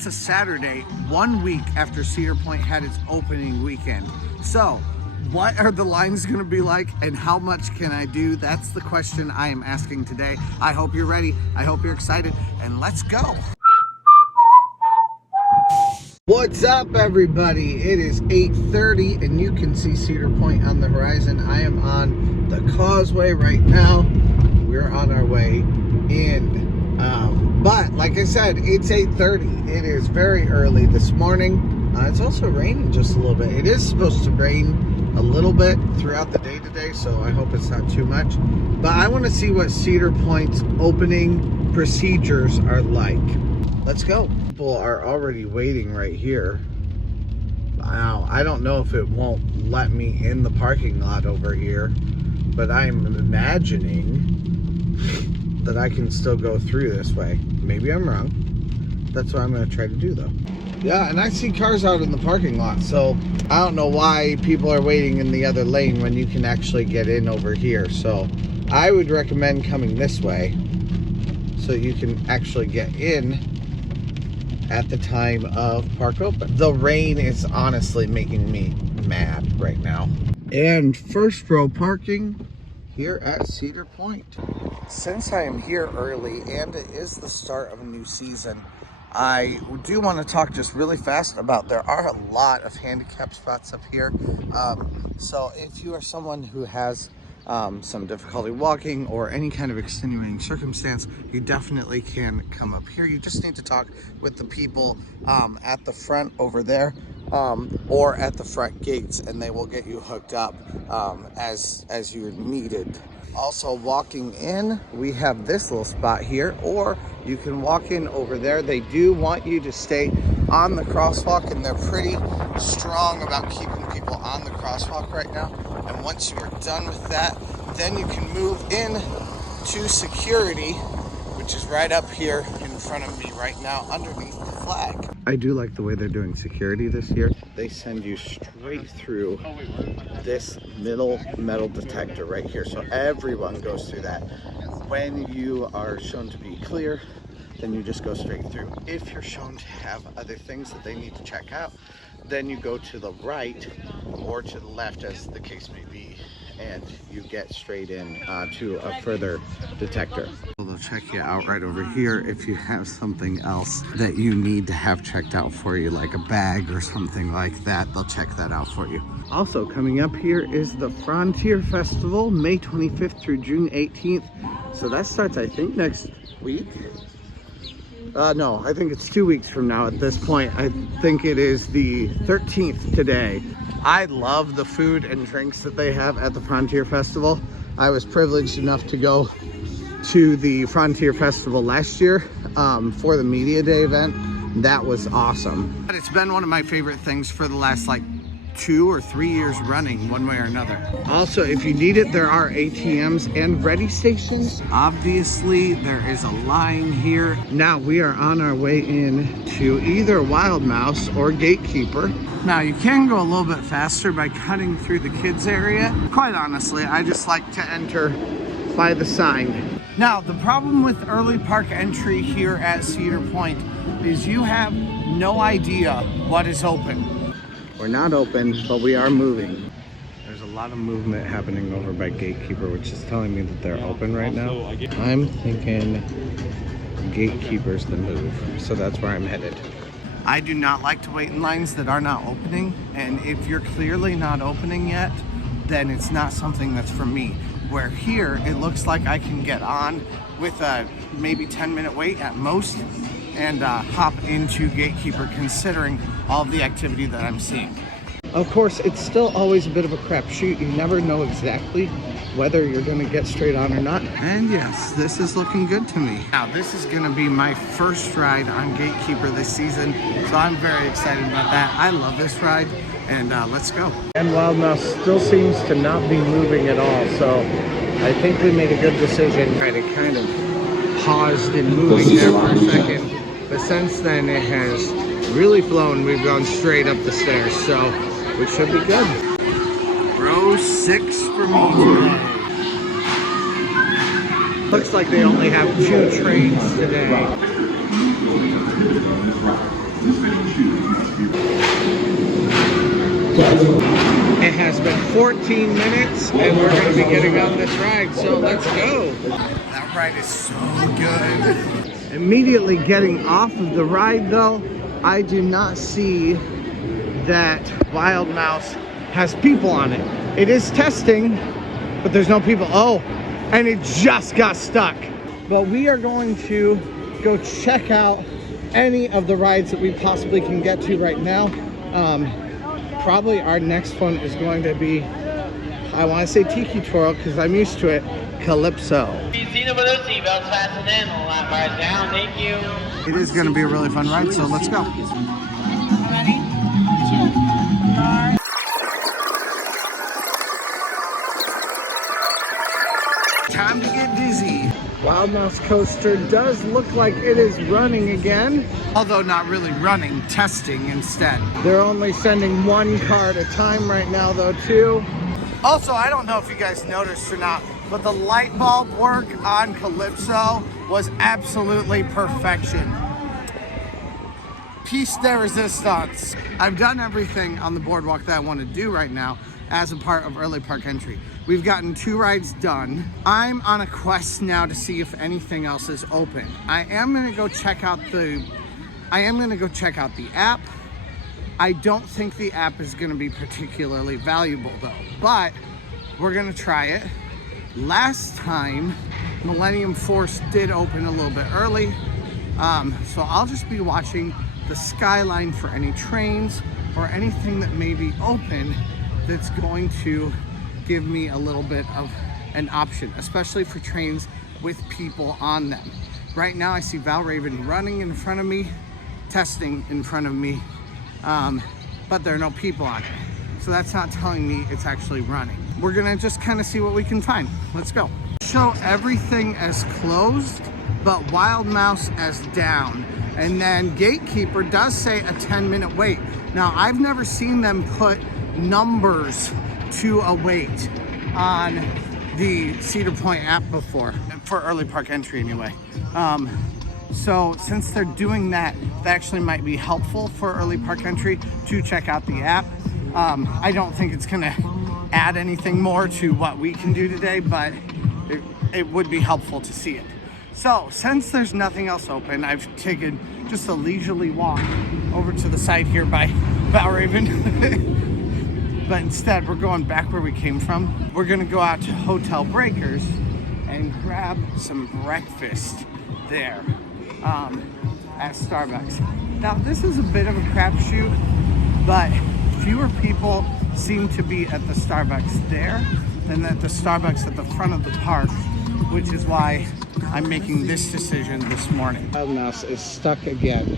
It's a Saturday, 1 week after Cedar Point had its opening weekend. So, what are the lines going to be like and how much can I do? That's the question I am asking today. I hope you're ready. I hope you're excited, and let's go. What's up, everybody? It is 8:30 and you can see Cedar Point on the horizon. I am on the causeway right now. We're on our way in. But like I said, it's 8:30. It is very early this morning. It's also raining just a little bit. It is supposed to rain a little bit throughout the day today, so I hope it's not too much. But I want to see what Cedar Point's opening procedures are like. Let's go. People are already waiting right here. Wow, I don't know if it won't let me in the parking lot over here, but I'm imagining that I can still go through this way. Maybe I'm wrong. That's what I'm going to try to do though. Yeah, and I see cars out in the parking lot, so I don't know why people are waiting in the other lane when you can actually get in over here. So I would recommend coming this way so you can actually get in at the time of park open. The rain is honestly making me mad right now. And first row parking here at Cedar Point. Since I am here early and it is the start of a new season, I do want to talk just really fast about there are a lot of handicap spots up here. So if you are someone who has some difficulty walking or any kind of extenuating circumstance, you definitely can come up here. You just need to talk with the people at the front over there or at the front gates, and they will get you hooked up as you're needed. Also, walking in, we have this little spot here, or you can walk in over there. They do want you to stay on the crosswalk, and they're pretty strong about keeping people on the crosswalk right now. And once you are done with that, then you can move in to security, which is right up here in front of me right now underneath the flag. I do like the way they're doing security this year. They send you straight through this middle metal detector right here. So everyone goes through that. When you are shown to be clear, then you just go straight through. If you're shown to have other things that they need to check out, then you go to the right or to the left, as the case may be, and you get straight in to a further detector. They'll check you out right over here if you have something else that you need to have checked out for you, like a bag or something like that. They'll check that out for you. Also coming up here is the Frontier Festival, May 25th through June 18th. So that starts, I think, next week. No, I think it's 2 weeks from now at this point. I think it is the 13th today. I love the food and drinks that they have at the Frontier Festival. I was privileged enough to go to the Frontier Festival last year for the Media Day event. That was awesome. But it's been one of my favorite things for the last 2 or 3 years running, one way or another. Also, if you need it, there are ATMs and ready stations. Obviously, there is a line here. Now we are on our way in to either Wild Mouse or Gatekeeper. Now you can go a little bit faster by cutting through the kids area. Quite honestly, I just like to enter by the sign. Now, the problem with early park entry here at Cedar Point is you have no idea what is open. We're not open, but we are moving. There's a lot of movement happening over by Gatekeeper, which is telling me that they're open right now. I'm thinking Gatekeeper's the move, so that's where I'm headed. I do not like to wait in lines that are not opening, and if you're clearly not opening yet, then it's not something that's for me. Where here, it looks like I can get on with a maybe 10-minute wait at most, and hop into Gatekeeper, considering all the activity that I'm seeing. Of course, it's still always a bit of a crapshoot. You never know exactly whether you're gonna get straight on or not. And yes, this is looking good to me. Now, this is gonna be my first ride on Gatekeeper this season, so I'm very excited about that. I love this ride, and let's go. And Wild Mouse still seems to not be moving at all, so I think we made a good decision. It kind of paused in moving there for a second. But since then, it has really flown. We've gone straight up the stairs, so we should be good. Row 6 for me today. Looks like they only have 2 trains today. It has been 14 minutes and we're going to be getting on this ride, so let's go. That ride is so good. Immediately getting off of the ride though, I do not see that Wild Mouse has people on it. It is testing, but there's no people. Oh, and it just got stuck. But we are going to go check out any of the rides that we possibly can get to right now. Probably our next one is going to be, I want to say Tiki Twirl because I'm used to it, Calypso. Seatbelts fastened in, lap bars down, thank you. It is going to be a really fun ride, so let's go. Ready? 2, 3. Time to get dizzy. Wild Mouse Coaster does look like it is running again. Although not really running, testing instead. They're only sending one car at a time right now though too. Also, I don't know if you guys noticed or not, but the light bulb work on Calypso was absolutely perfection. Piece de resistance. I've done everything on the boardwalk that I want to do right now as a part of early park entry. We've gotten 2 rides done. I'm on a quest now to see if anything else is open. I am gonna go check out the app. I don't think the app is gonna be particularly valuable though, but we're gonna try it. Last time, Millennium Force did open a little bit early, so I'll just be watching the skyline for any trains or anything that may be open that's going to give me a little bit of an option, especially for trains with people on them. Right now I see Valraven running in front of me, testing in front of me, but there are no people on it. So that's not telling me it's actually running. We're gonna just kind of see what we can find. Let's go. Show everything as closed, but Wild Mouse as down. And then Gatekeeper does say a 10-minute wait. Now I've never seen them put numbers to a wait on the Cedar Point app before, for early park entry anyway. So since they're doing that, that actually might be helpful for early park entry to check out the app. I don't think it's gonna add anything more to what we can do today, but it would be helpful to see it. So since there's nothing else open, I've taken just a leisurely walk over to the side here by Valraven. But instead, we're going back where we came from. We're gonna go out to Hotel Breakers and grab some breakfast there at Starbucks. Now, this is a bit of a crapshoot, but fewer people seem to be at the Starbucks there than at the Starbucks at the front of the park, which is why I'm making this decision this morning. Wild Mouse is stuck again.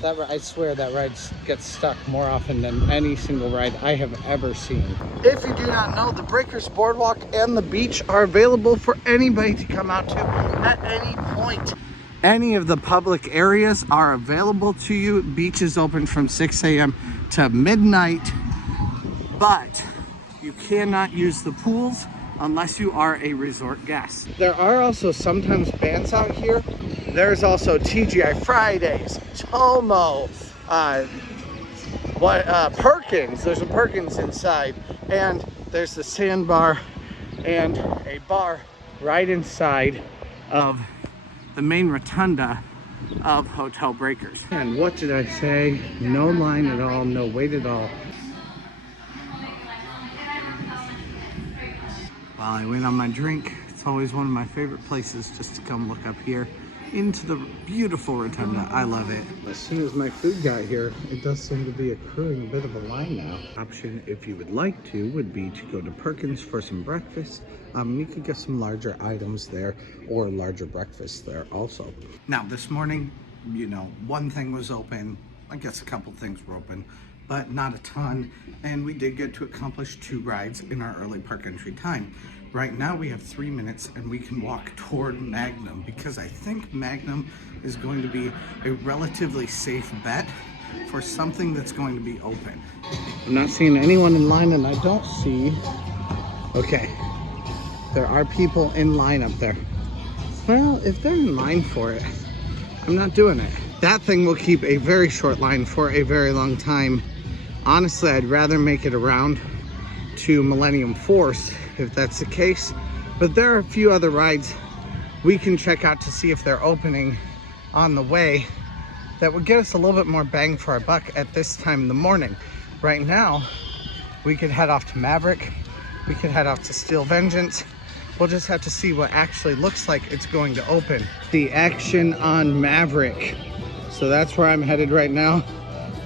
I swear that ride gets stuck more often than any single ride I have ever seen. If you do not know, the Breakers Boardwalk and the beach are available for anybody to come out to at any point. Any of the public areas are available to you. Beach is open from 6 a.m. to midnight, but you cannot use the pools unless you are a resort guest. There are also sometimes bands out here. There's also TGI Fridays, Tomo, Perkins. There's a Perkins inside, and there's the Sandbar and a bar right inside of the main rotunda of Hotel Breakers. And what did I say? No line at all, no wait at all. While I wait on my drink, it's always one of my favorite places just to come look up here into the beautiful rotunda. I love it. As soon as my food got here, it does seem to be accruing a bit of a line now. Option, if you would like to, would be to go to Perkins for some breakfast. You could get some larger items there or larger breakfast there also. Now this morning, you know, one thing was open. I guess a couple things were open, but not a ton. And we did get to accomplish 2 rides in our early park entry time. Right now we have 3 minutes and we can walk toward Magnum because I think Magnum is going to be a relatively safe bet for something that's going to be open. I'm not seeing anyone in line, and I don't see, okay, there are people in line up there. Well, if they're in line for it, I'm not doing it. That thing will keep a very short line for a very long time. Honestly, I'd rather make it around to Millennium Force if that's the case. But there are a few other rides we can check out to see if they're opening on the way that would get us a little bit more bang for our buck at this time in the morning. Right now, we could head off to Maverick. We could head off to Steel Vengeance. We'll just have to see what actually looks like it's going to open. The action on Maverick. So that's where I'm headed right now.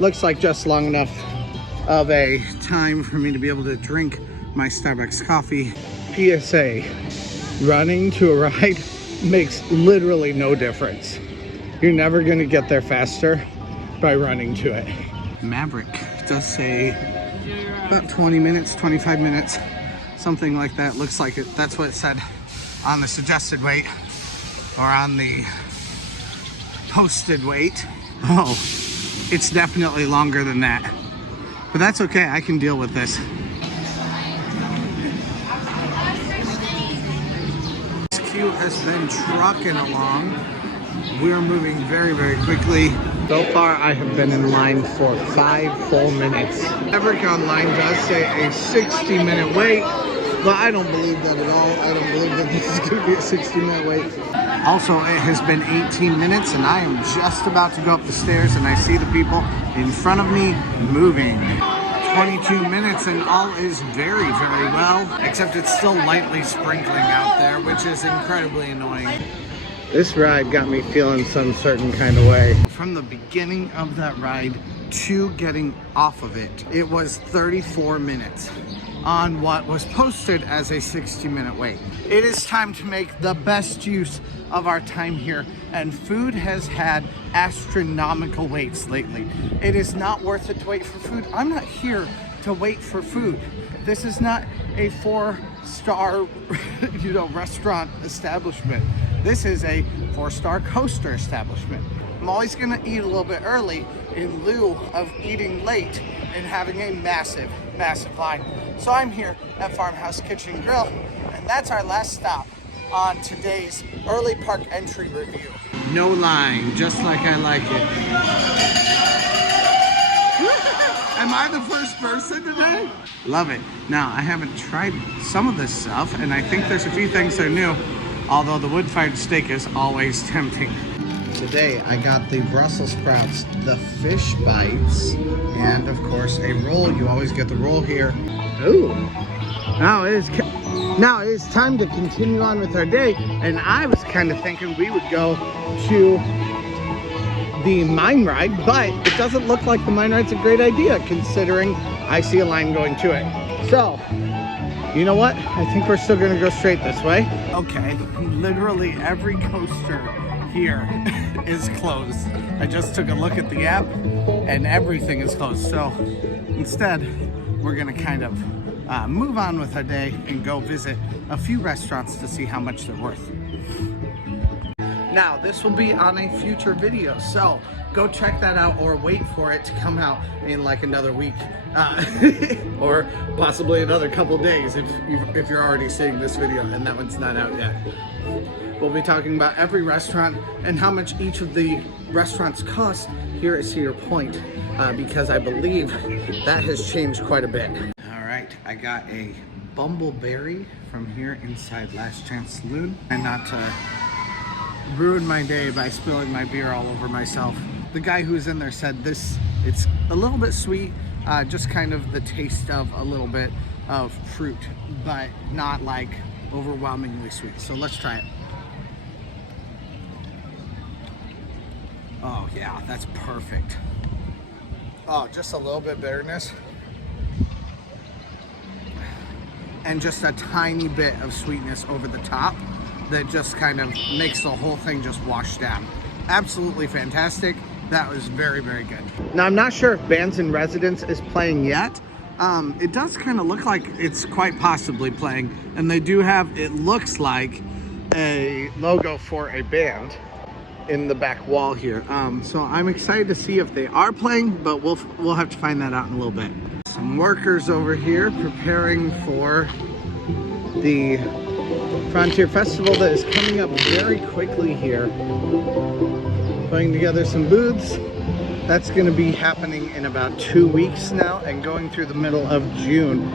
Looks like just long enough of a time for me to be able to drink my Starbucks coffee. PSA, running to a ride makes literally no difference. You're never gonna get there faster by running to it. Maverick does say about 20 minutes, 25 minutes, something like that. Looks like it. That's what it said on the suggested wait or on the posted wait. Oh, it's definitely longer than that. But that's okay, I can deal with this. This queue has been trucking along. We're moving very, very quickly. So far, I have been in line for 5 full minutes. Maverick Online does say a 60-minute wait, but I don't believe that at all. I don't believe that this is gonna be a 60-minute wait. Also, it has been 18 minutes and I am just about to go up the stairs and I see the people in front of me moving. 22 minutes and all is very, very well, except it's still lightly sprinkling out there, which is incredibly annoying. This ride got me feeling some certain kind of way. From the beginning of that ride to getting off of it, it was 34 minutes on what was posted as a 60-minute wait. It is time to make the best use of our time here, and food has had astronomical waits lately. It is not worth it to wait for food. I'm not here to wait for food. This is not a 4-star restaurant establishment. This is a 4-star coaster establishment. I'm always gonna eat a little bit early in lieu of eating late and having a massive, massive line. So I'm here at Farmhouse Kitchen Grill, and that's our last stop on today's early park entry review. No line, just like I like it. Am I the first person today? Love it. Now, I haven't tried some of this stuff, and I think there's a few things that are new, although the wood-fired steak is always tempting. Today, I got the Brussels sprouts, the fish bites, and of course, a roll. You always get the roll here. Ooh. Now it is time to continue on with our day, and I was kind of thinking we would go to the mine ride, but it doesn't look like the mine ride's a great idea considering I see a line going to it. So, you know what? I think we're still gonna go straight this way. Okay, literally every coaster here is closed. I just took a look at the app and everything is closed. So instead, we're gonna kind of move on with our day and go visit a few restaurants to see how much they're worth. Now, this will be on a future video, so go check that out or wait for it to come out in like another week or possibly another couple days if you're already seeing this video and that one's not out yet. We'll be talking about every restaurant and how much each of the restaurants cost here at Cedar Point because I believe that has changed quite a bit. All right, I got a Bumbleberry from here inside Last Chance Saloon, and not to ruin my day by spilling my beer all over myself. The guy who was in there said it's a little bit sweet, just kind of the taste of a little bit of fruit, but not like overwhelmingly sweet. So let's try it. Oh yeah, that's perfect. Oh, just a little bit bitterness. And just a tiny bit of sweetness over the top that just kind of makes the whole thing just wash down. Absolutely fantastic. That was very, very good. Now, I'm not sure if Bands in Residence is playing yet. It does kind of look like it's quite possibly playing. And they do have, it looks like, a logo for a band in the back wall here. So I'm excited to see if they are playing, but we'll have to find that out in a little bit. Some workers over here preparing for the Frontier Festival that is coming up very quickly here. putting together some booths. That's going to be happening in about 2 weeks now and going through the middle of June.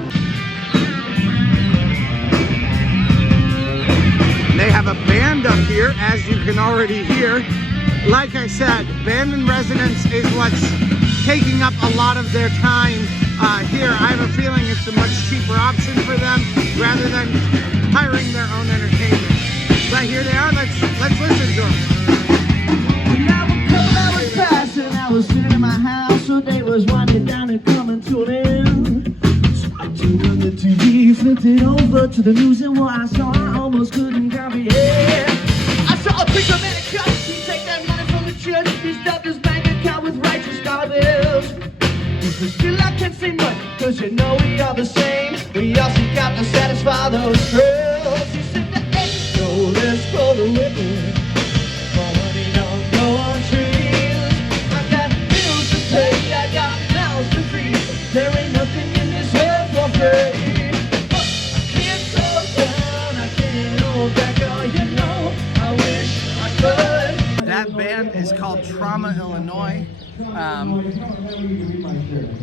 They have a band up here, as you can already hear. Like I said, band in residence is what's taking up a lot of their time here. I have a feeling it's a much cheaper option for them rather than hiring their own entertainment. But here they are, let's listen to them. Now a couple hours passed and I was sitting in my house, so they was winding down and coming to an end. So I turned on the TV, flipped it over to the news, and what I saw I almost couldn't comprehend. I saw a picture man cut, he take that money from the church, he stuffed his bank account with righteous dollar bills. But still I can't say much, cause you know we are the same. We all seek out to satisfy those thrills. He said that ain't so let's go to living. Money don't grow on trees. I got bills to pay, I got mouths to feed. There ain't nothing in this world for free. But I can't slow down, I can't hold back, oh you know, I wish I could. That band is called Trauma, Illinois.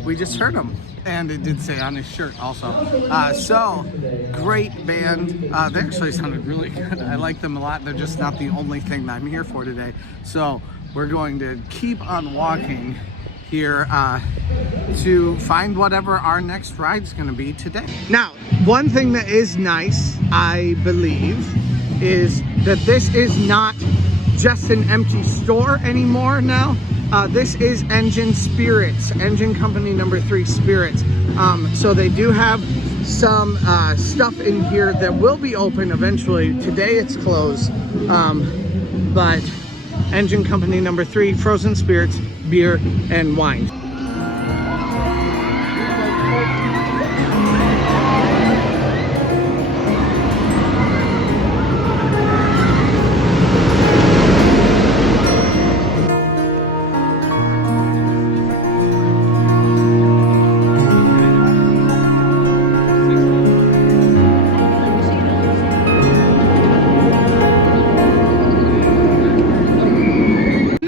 We just heard them, and it did say on his shirt also. So, great band. They actually sounded really good. I like them a lot. They're just not the only thing that I'm here for today. So, we're going to keep on walking here to find whatever our next ride's going to be today. Now, one thing that is nice, I believe, is that this is not just an empty store anymore now. This is Engine Spirits, Engine Company number 3 Spirits. So they do have some stuff in here that will be open eventually. Today it's closed, but Engine Company number 3, frozen spirits, beer, and wine.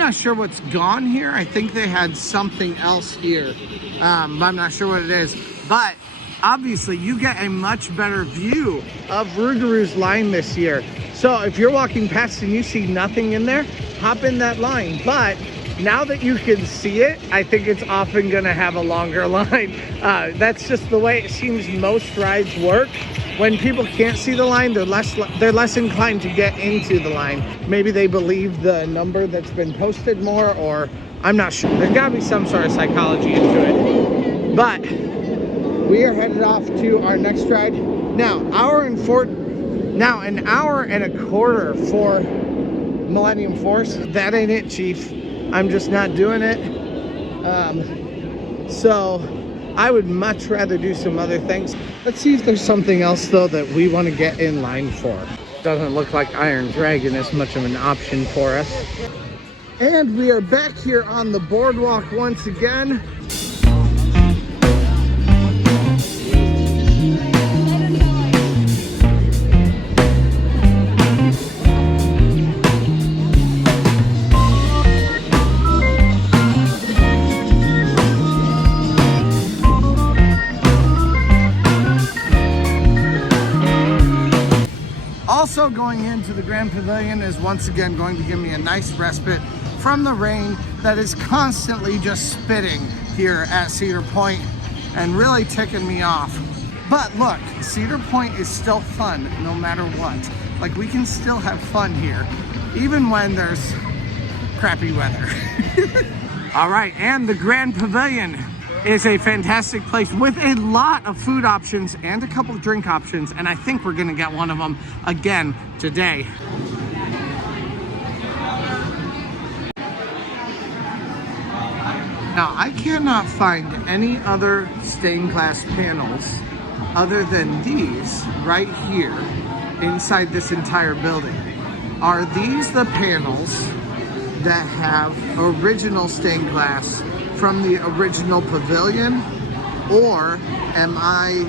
Sure what's gone here. I think they had something else here, but I'm not sure what it is. But obviously you get a much better view of Rougarou's line this year. So if you're walking past and you see nothing in there, hop in that line. But now that you can see it, I think it's often gonna have a longer line. That's just the way it seems most rides work. When people can't see the line, they're less inclined to get into the line. Maybe they believe the number that's been posted more, or I'm not sure. There's gotta be some sort of psychology into it. But we are headed off to our next ride. Now, an hour and a quarter for Millennium Force. That ain't it, Chief. I'm just not doing it. So I would much rather do some other things. Let's see if there's something else though that we want to get in line for. Doesn't look like Iron Dragon is much of an option for us. And we are back here on the boardwalk once again. Also going into the Grand Pavilion is once again going to give me a nice respite from the rain that is constantly just spitting here at Cedar Point and really ticking me off. But look, Cedar Point is still fun no matter what. Like, we can still have fun here, even when there's crappy weather. All right, and the Grand Pavilion is a fantastic place with a lot of food options and a couple of drink options, and I think we're gonna get one of them again today. Now, I cannot find any other stained glass panels other than these right here inside this entire building. Are these the panels that have original stained glass from the original pavilion, or am I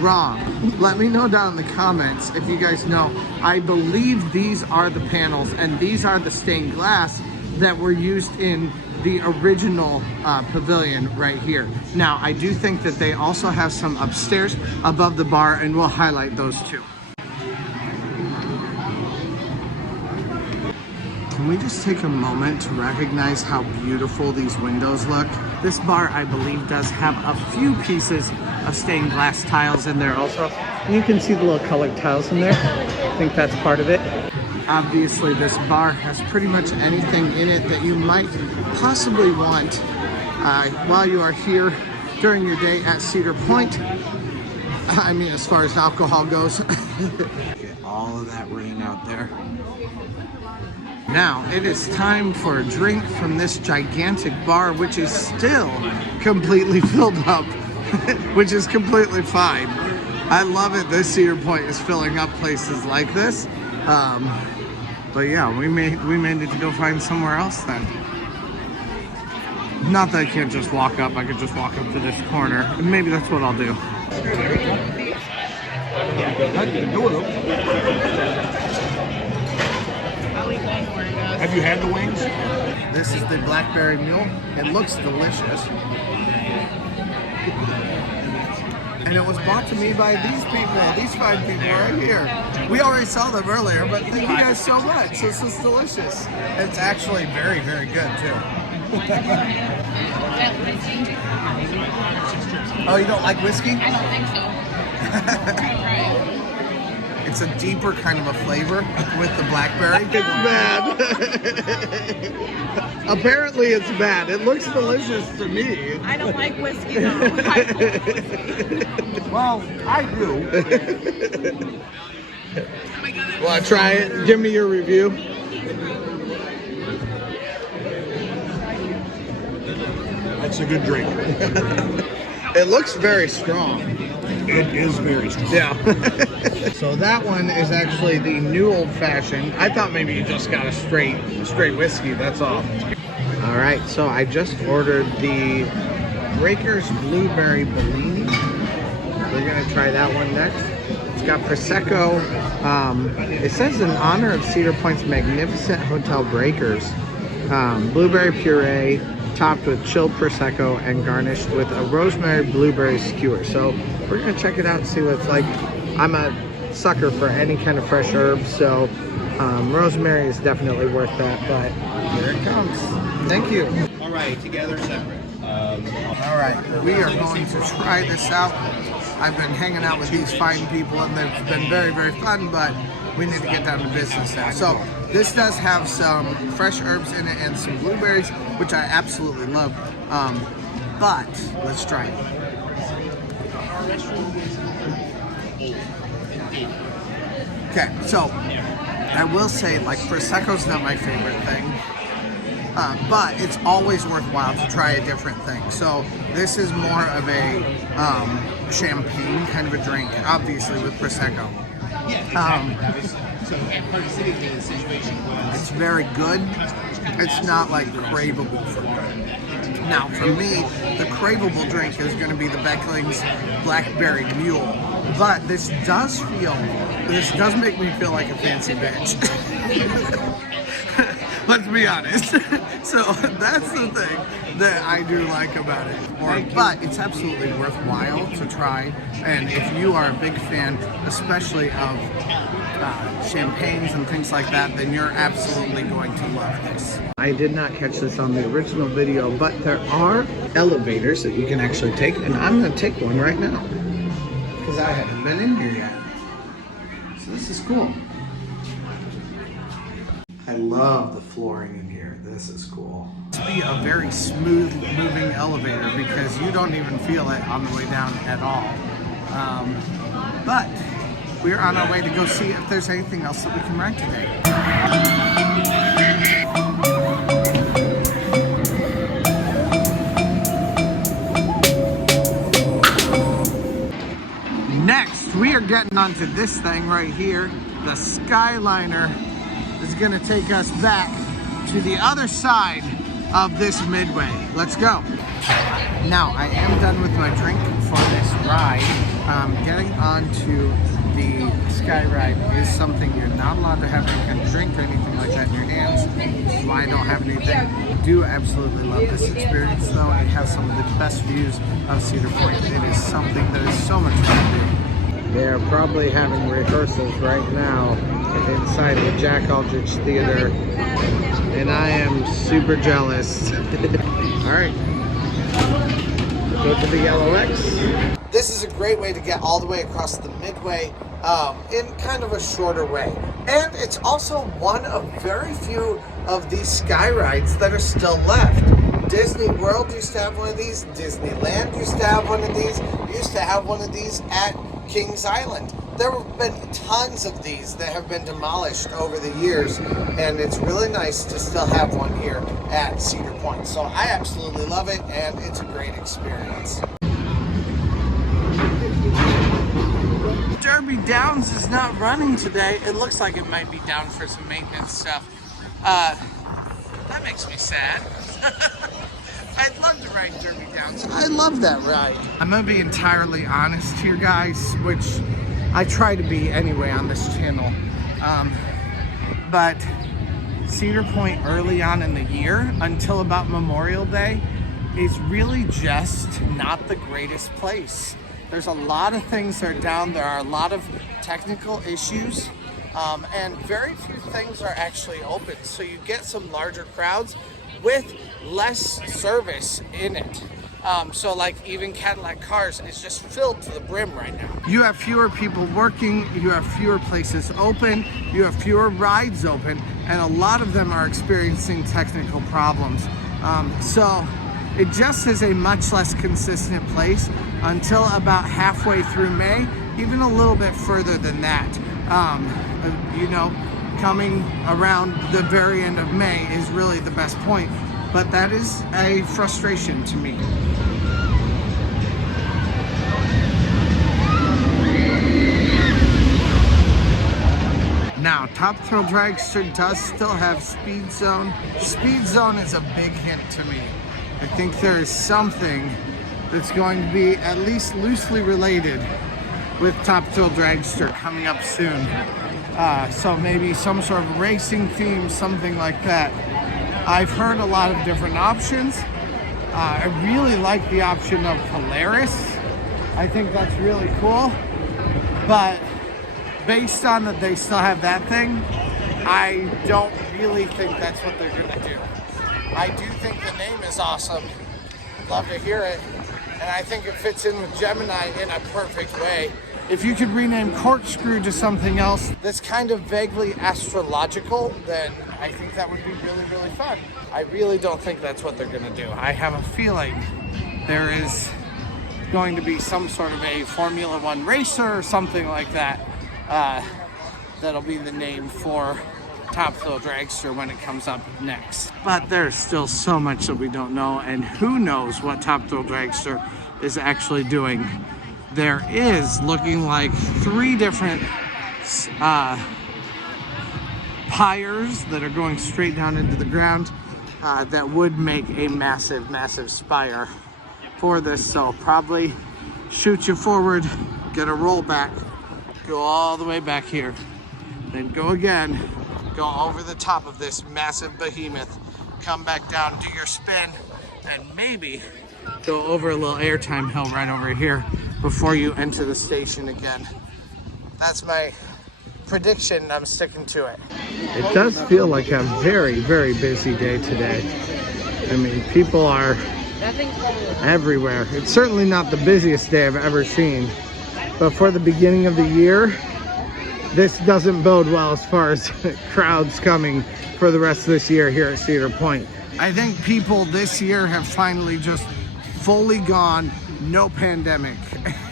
wrong? Let me know down in the comments if you guys know. I believe these are the panels and these are the stained glass, that were used in the original pavilion right here. Now, I do think that they also have some upstairs above the bar, and we'll highlight those too. Can we just take a moment to recognize how beautiful these windows look? This bar, I believe, does have a few pieces of stained glass tiles in there also. You can see the little colored tiles in there. I think that's part of it. Obviously, this bar has pretty much anything in it that you might possibly want while you are here during your day at Cedar Point. I mean, as far as alcohol goes. Get all of that rain out there. Now, it is time for a drink from this gigantic bar, which is still completely filled up, which is completely fine. I love it. This Cedar Point is filling up places like this. But yeah, we may need to go find somewhere else then. Not that I can't just walk up. I could just walk up to this corner, and maybe that's what I'll do. Have you had the wings? This is the blackberry mule. It looks delicious. And it was brought to me by these people, these fine people right here. We already saw them earlier, but thank you guys so much. This is delicious. It's actually very, very good too. Oh, you don't like whiskey? I don't think so. It's a deeper kind of a flavor with the blackberry. It's bad. Apparently it's bad. It looks delicious to me. I don't like whiskey though. I don't like whiskey. Well, I do. Want to try it? Give me your review. That's a good drink. It looks very strong. It is very strong. Yeah. So that one is actually the new old fashioned. I thought maybe you just got a straight whiskey, that's all. All right, so I just ordered the Breakers Blueberry Bellini. We're gonna try that one next. It's got Prosecco. It says in honor of Cedar Point's magnificent Hotel Breakers. Blueberry puree, topped with chilled Prosecco and garnished with a rosemary blueberry skewer. So we're gonna check it out and see what it's like. I'm a sucker for any kind of fresh herbs, so rosemary is definitely worth that, but here it comes. Thank you. All right, together, separate. All right, we are going to try this out. I've been hanging out with these fine people and they've been very, very fun, but we need to get down to business now. So this does have some fresh herbs in it and some blueberries, which I absolutely love. But let's try it. Okay, so I will say, like, Prosecco's not my favorite thing, but it's always worthwhile to try a different thing. So this is more of a champagne kind of a drink, obviously with Prosecco. It's very good. It's not like craveable for me. Now, for me, the craveable drink is going to be the Beckling's Blackberry Mule. But this does make me feel like a fancy bitch. Let's be honest. So that's the thing that I do like about it. But it's absolutely worthwhile to try. And if you are a big fan, especially of champagnes and things like that, then you're absolutely going to love this. I did not catch this on the original video, but there are elevators that you can actually take, and I'm going to take one right now because I haven't been in here yet. So this is cool. I love the flooring in here. This is cool. To be a very smooth moving elevator because you don't even feel it on the way down at all. But we're on our way to go see if there's anything else that we can rent today. Next, we are getting onto this thing right here. The Skyliner is gonna take us back to the other side of this midway. Let's go. Now, I am done with my drink for this ride. Getting onto the sky ride is something you're not allowed to have any kind of drink or anything like that in your hands. Which is why I don't have anything. I do absolutely love this experience though. It has some of the best views of Cedar Point. It is something that is so much fun to do. They are probably having rehearsals right now inside the Jack Aldrich Theater, and I am super jealous. All right, go to the Yellow X. This is a great way to get all the way across the Midway in kind of a shorter way. And it's also one of very few of these sky rides that are still left. Disney World used to have one of these. Disneyland used to have one of these. Used to have one of these at Kings Island. There have been tons of these that have been demolished over the years, and it's really nice to still have one here at Cedar Point. So I absolutely love it, and it's a great experience. Derby Downs is not running today. It looks like it might be down for some maintenance stuff. That makes me sad. I'd love to ride Derby Downs. I love that ride. I'm gonna be entirely honest here, guys, which I try to be anyway on this channel. But Cedar Point early on in the year, until about Memorial Day, is really just not the greatest place. There's a lot of things that are down. There are a lot of technical issues, and very few things are actually open. So you get some larger crowds with less service in it. So like even Cadillac Cars is just filled to the brim right now. You have fewer people working, you have fewer places open, you have fewer rides open, and a lot of them are experiencing technical problems. So it just is a much less consistent place until about halfway through May, even a little bit further than that. You know, coming around the very end of May is really the best point, but that is a frustration to me. Now, Top Thrill Dragster does still have Speed Zone. Speed Zone is a big hint to me. I think there is something that's going to be at least loosely related with Top Thrill Dragster coming up soon. So maybe some sort of racing theme, something like that. I've heard a lot of different options. I really like the option of Polaris. I think that's really cool. But based on that they still have that thing, I don't really think that's what they're gonna do. I do think the name is awesome. Love to hear it. And I think it fits in with Gemini in a perfect way. If you could rename Corkscrew to something else that's kind of vaguely astrological, then I think that would be really, really fun. I really don't think that's what they're gonna do. I have a feeling there is going to be some sort of a Formula One racer or something like that. That'll be the name for Top Thrill Dragster when it comes up next. But there's still so much that we don't know, and who knows what Top Thrill Dragster is actually doing. There is looking like 3 different pyres that are going straight down into the ground that would make a massive, massive spire for this. So probably shoot you forward, get a roll back, go all the way back here, then go again, go over the top of this massive behemoth, come back down, do your spin, and maybe go over a little airtime hill right over here before you enter the station again. That's my prediction. I'm sticking to it. It does feel like a very, very busy day today. I mean, people are everywhere. It's certainly not the busiest day I've ever seen, but for the beginning of the year, this doesn't bode well as far as crowds coming for the rest of this year here at Cedar Point. I think people this year have finally just fully gone no pandemic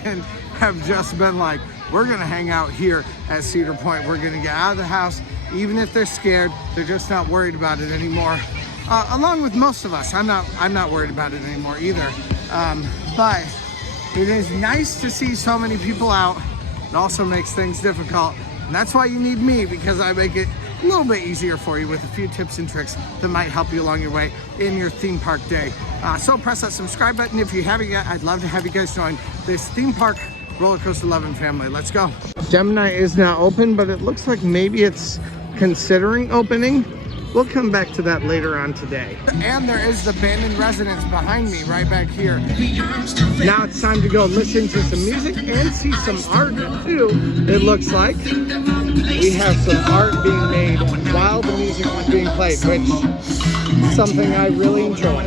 and have just been like, we're gonna hang out here at Cedar Point. We're gonna get out of the house. Even if they're scared, they're just not worried about it anymore. Along with most of us, I'm not worried about it anymore either. But it is nice to see so many people out. It also makes things difficult. And that's why you need me, because I make it a little bit easier for you with a few tips and tricks that might help you along your way in your theme park day. So press that subscribe button if you haven't yet. I'd love to have you guys join this theme park Roller Coaster Loving family, let's go. Gemini is not open, but it looks like maybe it's considering opening. We'll come back to that later on today. And there is the abandoned residence behind me right back here. Now it's time to go listen to some music and see some art too. It looks like we have some art being made while the music is being played, which is something I really enjoy.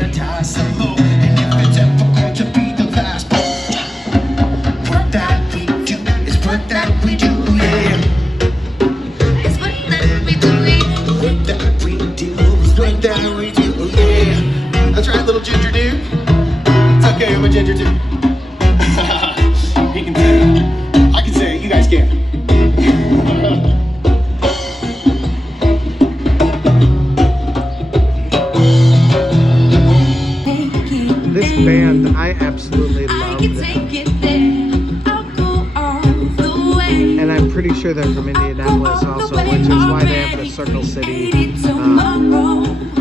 That's right, little ginger dude. It's okay, I'm a ginger too. He can say it. I can say it, you guys can't. This band, I absolutely love them. And I'm pretty sure they're from Indianapolis also, which is why they have the Circle City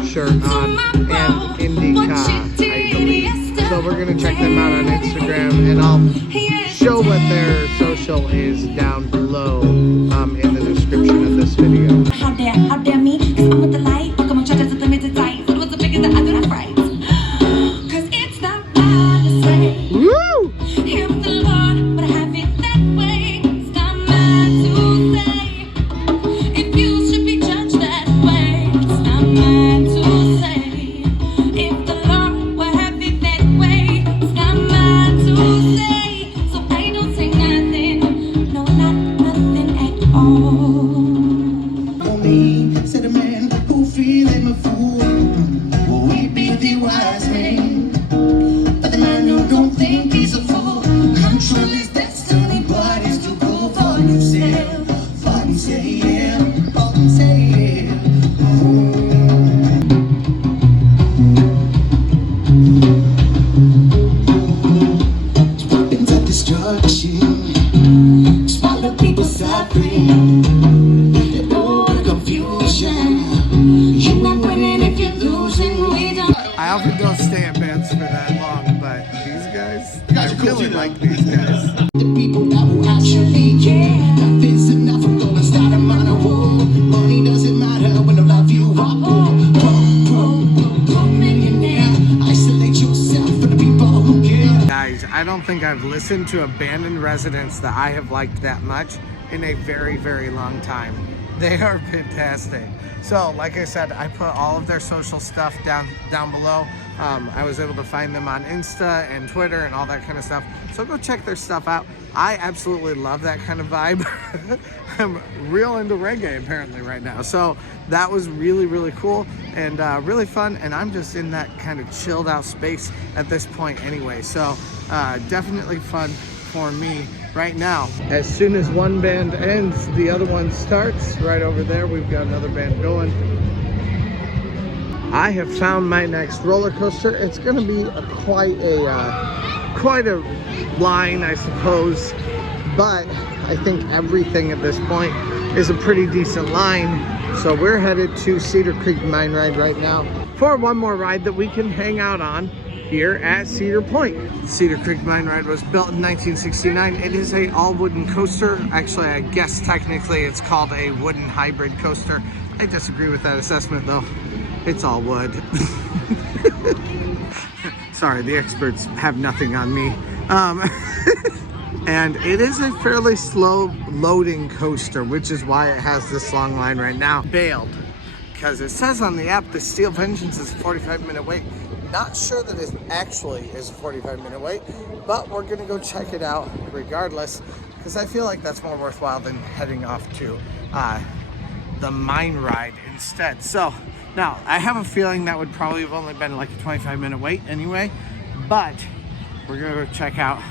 shirt on, and Indica, I believe. So we're gonna check them out on Instagram, and I'll show what their social is down below in the description of this video. How dare me, 'cause I'm with the light. Come on, try to set the midget tight. So it was the figure that I do not right. 'Cause it's not mine to say. Woo! Here with the Lord, but I have it that way. It's not mine to say. If you should be judged that way, it's not mine to say. If the Lord will have it that way, it's not mine to say. So I don't say nothing, no, not nothing at all. Said a man who feel I'm a fool. Will we be the wise man? But the man who don't think he's a fool control his destiny, but is to go for himself. For himself, for himself. Weapons of destruction, swallow people suffering. I often don't stay at bands for that long, but these guys, I really like these guys. The people that will actually care. Life is enough, I'm gonna start a minor war. Money doesn't matter when I love you. Millionaire. Isolate yourself from the people who care. Guys, I don't think I've listened to abandoned residents that I have liked that much in a very, very long time. They are fantastic. So, like I said, I put all of their social stuff down below. I was able to find them on Insta and Twitter and all that kind of stuff. So go check their stuff out. I absolutely love that kind of vibe. I'm real into reggae apparently right now. So that was really, really cool and really fun. And I'm just in that kind of chilled out space at this point anyway. So definitely fun for me right now. As soon as one band ends, the other one starts. Right over there, we've got another band going. I have found my next roller coaster. It's going to be quite a line, I suppose, but I think everything at this point is a pretty decent line. So we're headed to Cedar Creek Mine Ride right now for one more ride that we can hang out on here at Cedar Point. Cedar Creek Mine Ride was built in 1969. It is a all wooden coaster. Actually, I guess technically it's called a wooden hybrid coaster. I disagree with that assessment though. It's all wood. Sorry, the experts have nothing on me. And it is a fairly slow loading coaster, which is why it has this long line right now. Bailed, because it says on the app the Steel Vengeance is a 45-minute wait. Not sure that it actually is a 45-minute wait, but we're gonna go check it out regardless, because I feel like that's more worthwhile than heading off to the mine ride instead. So now I have a feeling that would probably have only been like a 25-minute wait anyway, but we're gonna go check out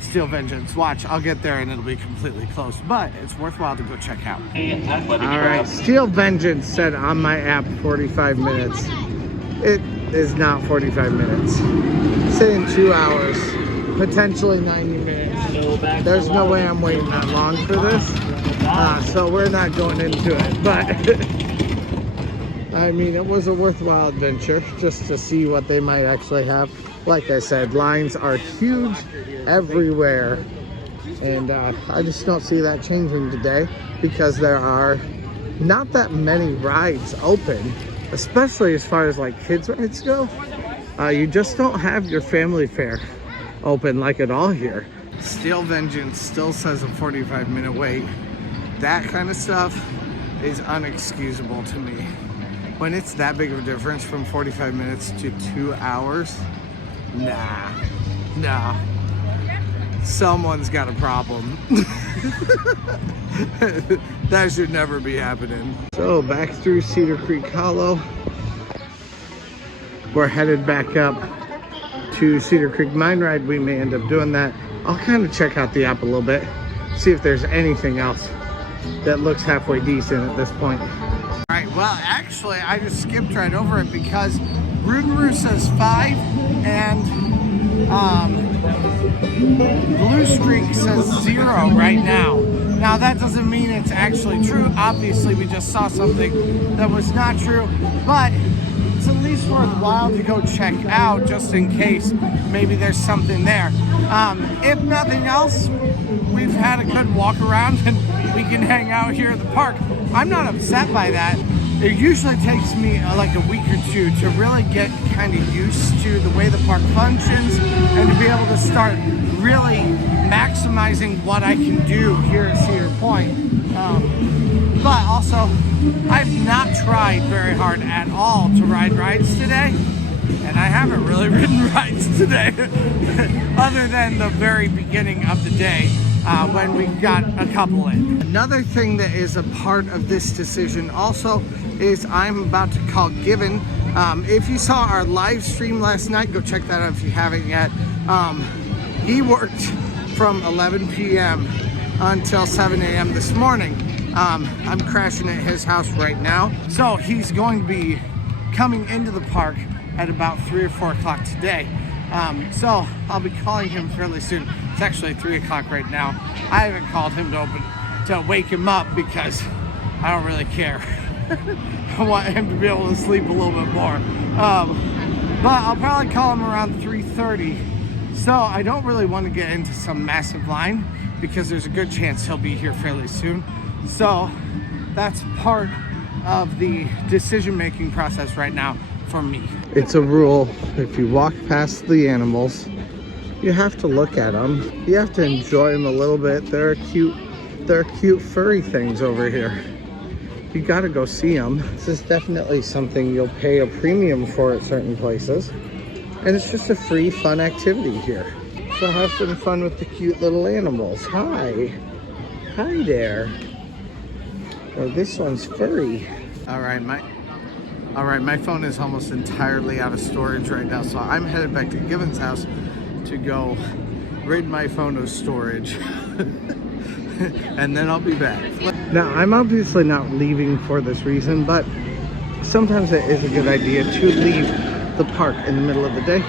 Steel Vengeance. Watch, I'll get there and it'll be completely closed, but it's worthwhile to go check out. All right, Steel Vengeance said on my app 45 minutes. It is not 45 minutes. It's saying 2 hours, potentially 90 minutes. There's no way I'm waiting that long for this, so we're not going into it, but I mean, it was a worthwhile adventure just to see what they might actually have. Like I said, lines are huge everywhere And I just don't see that changing today because there are not that many rides open, especially as far as like kids rides go. You just don't have your family fair open like at all here. Steel Vengeance still says a 45-minute wait. That kind of stuff is unexcusable to me. When it's that big of a difference from 45 minutes to 2 hours, nah. Someone's got a problem. That should never be happening. So back through Cedar Creek Hollow. We're headed back up to Cedar Creek Mine Ride. We may end up doing that. I'll kind of check out the app a little bit, see if there's anything else that looks halfway decent at this point. All right, well, actually, I just skipped right over it because Rootaroo says 5 and Blue Streak says 0 right now. Now, that doesn't mean it's actually true. Obviously, we just saw something that was not true, but it's at least worthwhile to go check out just in case maybe there's something there. If nothing else, we've had a good walk around and we can hang out here at the park. I'm not upset by that. It usually takes me like a week or two to really get kind of used to the way the park functions and to be able to start really maximizing what I can do here at Cedar Point. But also, I've not tried very hard at all to ride rides today, and I haven't really ridden rides today other than the very beginning of the day when we got a couple in. Another thing that is a part of this decision also is I'm about to call Given. If you saw our live stream last night, go check that out if you haven't yet. He worked from 11 p.m. until 7 a.m. this morning. I'm crashing at his house right now. So he's going to be coming into the park at about 3 or 4 o'clock today. So I'll be calling him fairly soon. It's actually 3 o'clock right now. I haven't called him to wake him up because I don't really care. I want him to be able to sleep a little bit more. But I'll probably call him around 3:30. So I don't really want to get into some massive line because there's a good chance he'll be here fairly soon. So that's part of the decision-making process right now for me. It's a rule, if you walk past the animals, you have to look at them. You have to enjoy them a little bit. There are cute furry things over here. You gotta go see them. This is definitely something you'll pay a premium for at certain places. And it's just a free, fun activity here. So have some fun with the cute little animals. Hi. Hi there. Oh, this one's furry. All right, my phone is almost entirely out of storage right now, so I'm headed back to Given's house to go rid my phone of storage. And then I'll be back. Now, I'm obviously not leaving for this reason, but sometimes it is a good idea to leave the park in the middle of the day,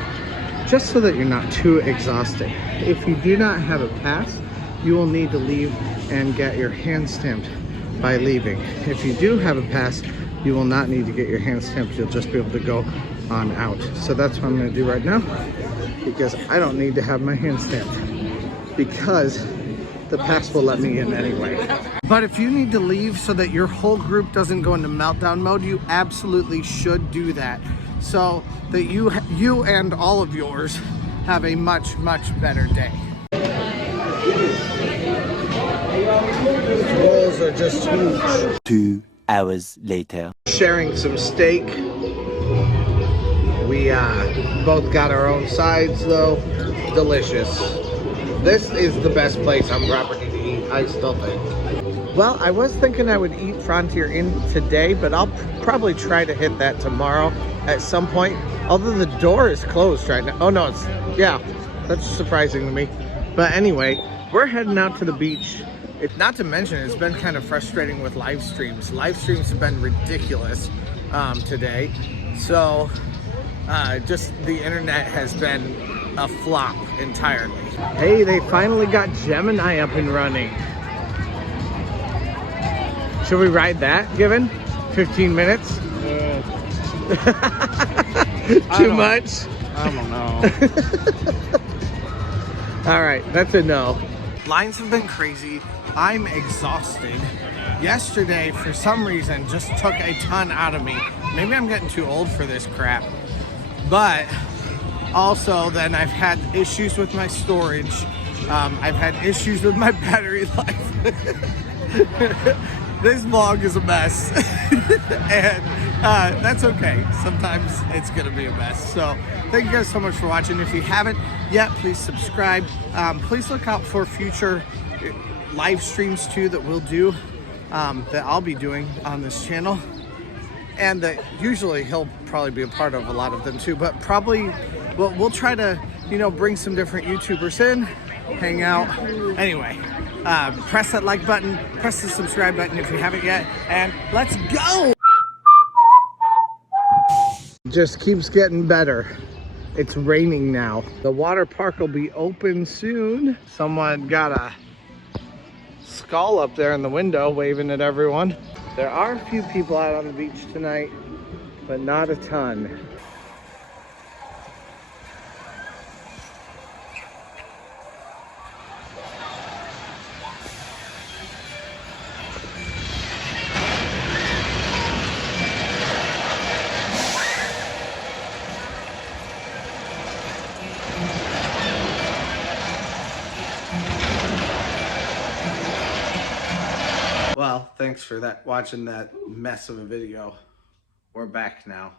just so that you're not too exhausted. If you do not have a pass, you will need to leave and get your hand stamped by leaving. If you do have a pass, you will not need to get your hand stamped. You'll just be able to go on out. So that's what I'm going to do right now, because I don't need to have my hand stamped because the pass will let me in anyway. But if you need to leave so that your whole group doesn't go into meltdown mode, you absolutely should do that, so that you and all of yours have a much better day. These rolls are just huge. 2 hours later. Sharing some steak. We both got our own sides though. Delicious. This is the best place on property to eat, I still think. Well, I was thinking I would eat Frontier Inn today, but I'll probably try to hit that tomorrow at some point. Although the door is closed right now. Oh no, yeah, that's surprising to me. But anyway, we're heading out to the beach. Not to mention, it's been kind of frustrating with live streams. Live streams have been ridiculous today. So just the internet has been a flop entirely. Hey, they finally got Gemini up and running. Should we ride that, Given? 15 minutes? Too much? I don't know. All right, that's a no. Lines have been crazy. I'm exhausted. Yesterday, for some reason, just took a ton out of me. Maybe I'm getting too old for this crap. But also, then I've had issues with my storage. I've had issues with my battery life. This vlog is a mess. And that's okay. Sometimes it's gonna be a mess. So thank you guys so much for watching. If you haven't yet, please subscribe. Please look out for future live streams too that we'll do, that I'll be doing on this channel. And that usually he'll probably be a part of a lot of them too, but probably we'll try to, you know, bring some different YouTubers in, hang out. Anyway, press that like button, press the subscribe button if you haven't yet, and let's go! Just keeps getting better. It's raining now. The water park will be open soon. Someone got a skull up there in the window waving at everyone. There are a few people out on the beach tonight, but not a ton. Well, thanks for watching that mess of a video. We're back now.